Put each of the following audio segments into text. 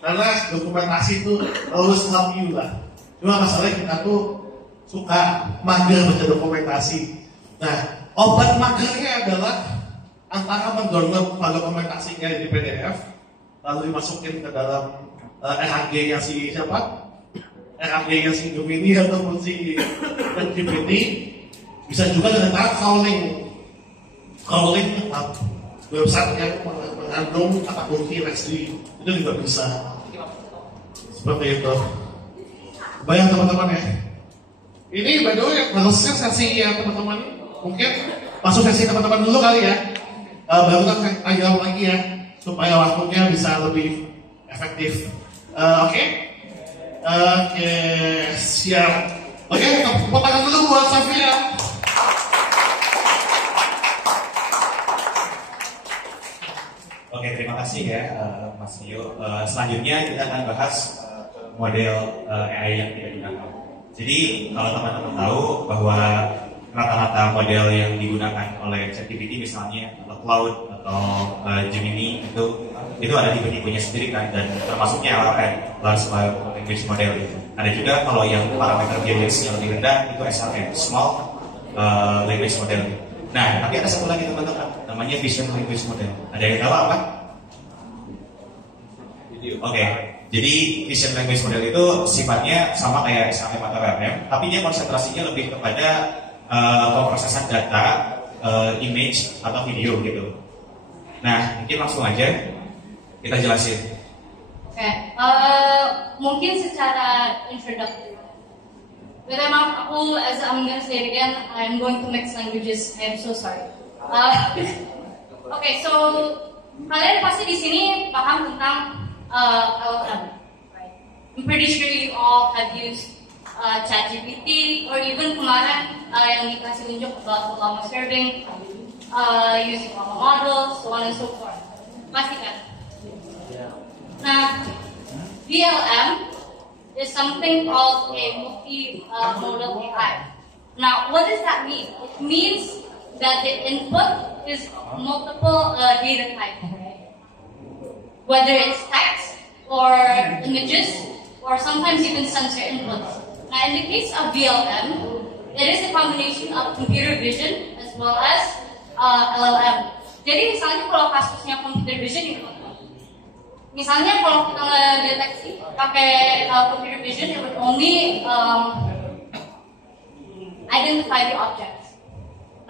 Karena dokumentasi itu always help you lah. Cuma masalahnya kita tuh suka mager baca dokumentasi. Nah, obat magernya adalah antara mendownload file dokumentasinya di PDF, lalu dimasukin ke dalam RHG-nya si siapa? RHG-nya si Gemini ataupun si GPT. Bisa juga dengan cara crawling website yang mengandung kata kunci SD, itu juga bisa. Seperti itu. Bayang teman-teman ya. Ini by the way harusnya sesi ya teman-teman. Mungkin masuk sesi teman-teman dulu kali ya. Baru kita lanjut lagi ya, supaya waktunya bisa lebih efektif. Oke, siap. Oke, tepuk tangan dulu buat Safia. Oke, terima kasih ya Mas Nio. Selanjutnya kita akan bahas model AI yang kita gunakan. Jadi kalau teman-teman tahu bahwa rata-rata model yang digunakan oleh ChatGPT misalnya atau Cloud atau Gemini itu ada tipe-tipenya sendiri kan, dan termasuknya LLM, Large Language Model itu. Ada juga kalau yang parameter biasanya lebih rendah itu SLM, Small Language Model. Nah, tapi ada satu lagi teman-teman, namanya Vision Language Model. Ada yang tahu apa? Oke, jadi Vision Language Model itu sifatnya sama kayak SLM atau LLM, tapi dia konsentrasinya lebih kepada pemrosesan data, image atau video gitu. Nah, mungkin langsung aja kita jelasin. Oke, mungkin secara introductory. Minta maaf, as I'm gonna say it again, I'm going to mix languages. I'm so sorry. Oke, so kalian pasti di sini paham tentang LLM, right? I'm pretty sure you all have used ChatGPT, or even kemarin yang dikasih tunjuk about llama serving, using llama models, so on and so forth. Pasti kan? Nah, VLM is something called a multi-modal AI. Now, what does that mean? It means that the input is multiple data types, right? Whether it's text or images, or sometimes even sensor inputs. Now, in the case of VLM, it is a combination of computer vision as well as LLM. Jadi misalnya kalau kasusnya computer vision itu, misalnya kalau kita ngedeteksi pakai computer vision, it would only identify the objects.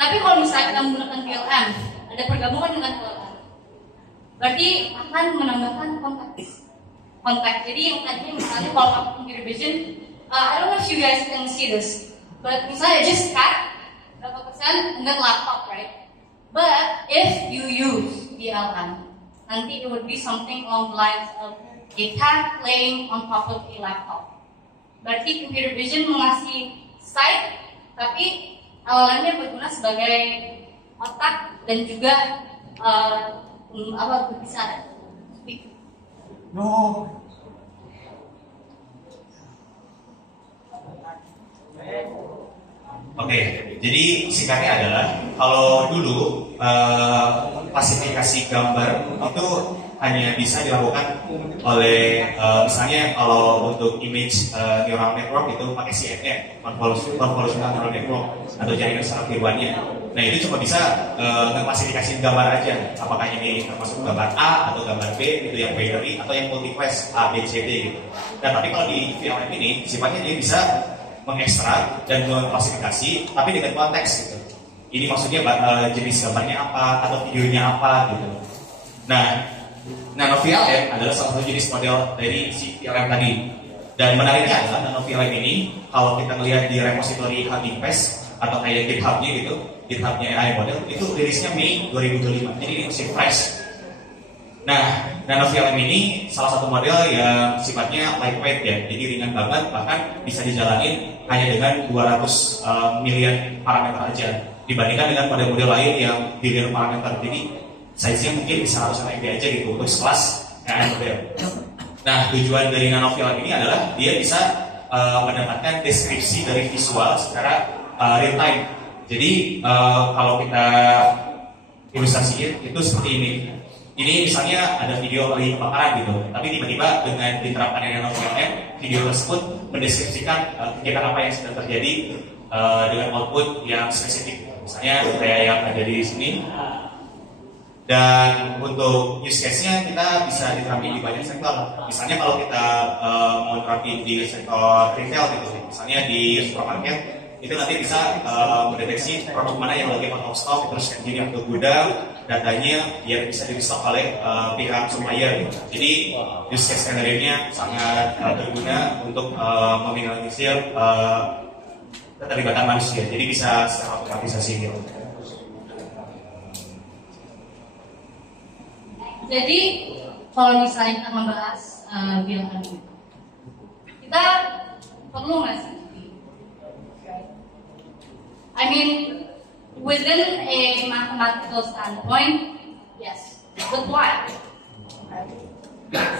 Tapi kalau misalnya kita menggunakan VLM, ada pergabungan dengan LLM, berarti akan menambahkan konteks. Jadi yang tadinya misalnya kalau pakai computer vision, I don't know if you guys can see this, but misalnya just cat, berapa persen, and then laptop, right? But if you use VLM, nanti it would be something along the lines of a cat playing on top of a laptop. Berarti computer vision mengasih sight, tapi LLM-nya berguna sebagai otak dan juga berbicara. No. Oke, jadi singkatnya adalah kalau dulu klasifikasi gambar itu hanya bisa dilakukan oleh misalnya kalau untuk image neural network itu pakai CNN, convolutional neural network atau jaringan saraf nirwannya. Nah itu cuma bisa ngeklasifikasi gambar aja, apakah ini termasuk gambar A atau gambar B, itu yang binary atau yang multiplex A, B, C, D gitu. Nah tapi kalau di VLM ini sifatnya dia bisa mengekstrak dan mengklasifikasi, tapi dengan konteks gitu. Ini maksudnya jenis gambarnya apa atau videonya apa gitu. Nah, Nano VLM adalah salah satu jenis model dari si VLM tadi. Dan menariknya adalah Nano VLM ini, kalau kita melihat di repository Hugging Face atau kayak GitHub-nya gitu, GitHub-nya AI model itu rilisnya Mei 2025. Jadi ini masih fresh. Nah, Nano VLM ini salah satu model yang sifatnya lightweight ya, jadi ringan banget, bahkan bisa dijalanin hanya dengan 200 million parameter aja, dibandingkan dengan model-model lain yang billion parameter. Jadi size-nya mungkin bisa 100 MB aja gitu untuk kelas AI model. Nah, tujuan dari Nano VLM ini adalah dia bisa mendapatkan deskripsi dari visual secara real time. Jadi kalau kita ilustrasiin itu seperti ini. ini misalnya ada video lagi kebakaran gitu, tapi tiba-tiba dengan diterapkan NLPM, video tersebut mendeskripsikan kegiatan apa yang sedang terjadi dengan output yang spesifik, misalnya kayak yang ada di sini. Dan untuk use case-nya kita bisa diterapkan di banyak sektor. Misalnya kalau kita mau terapin di sektor retail gitu, misalnya di supermarket, itu nanti bisa mendeteksi produk mana yang lagi out of stock, terus engineer untuk gudang, datanya biar bisa di-stock oleh pihak supplier gitu. Jadi use case scenario-nya sangat berguna untuk meminimalisir keterlibatan manusia. Jadi bisa secara otomatisasi gitu. Jadi kalau misalnya kita membahas bilangan itu, kita perlu nggak sih? I mean, within a mathematical standpoint, yes, but why?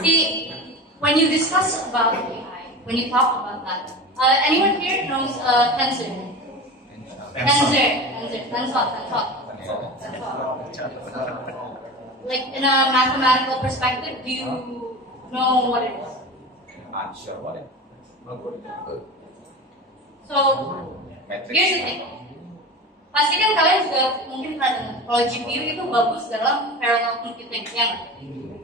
See, when you discuss about AI, when you talk about that, anyone here knows tensor? Tensor. Like in a mathematical perspective, do you know what it is? Not sure what it is. So, here's the thing. Pasti kan kalian juga mungkin pernah dengar kalau GPU itu bagus dalam parallel computing, ya nggak?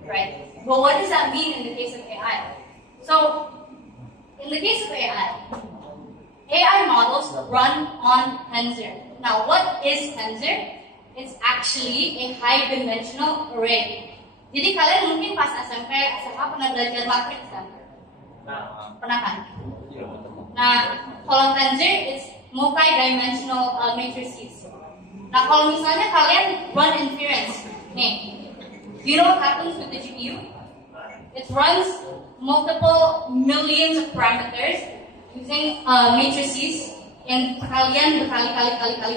Right? But what does that mean in the case of AI? So, in the case of AI models run on tensor. Now, what is tensor? It's actually a high-dimensional array. Jadi kalian mungkin pas SMP, SMA pernah belajar matriks kan? Pernah kan? Nah, kalau tensor it's multi-dimensional matrices. Nah, kalau misalnya kalian run inference, nih, do you know what happens with the GPU? It runs multiple millions of parameters using matrices yang kalian berkali-kali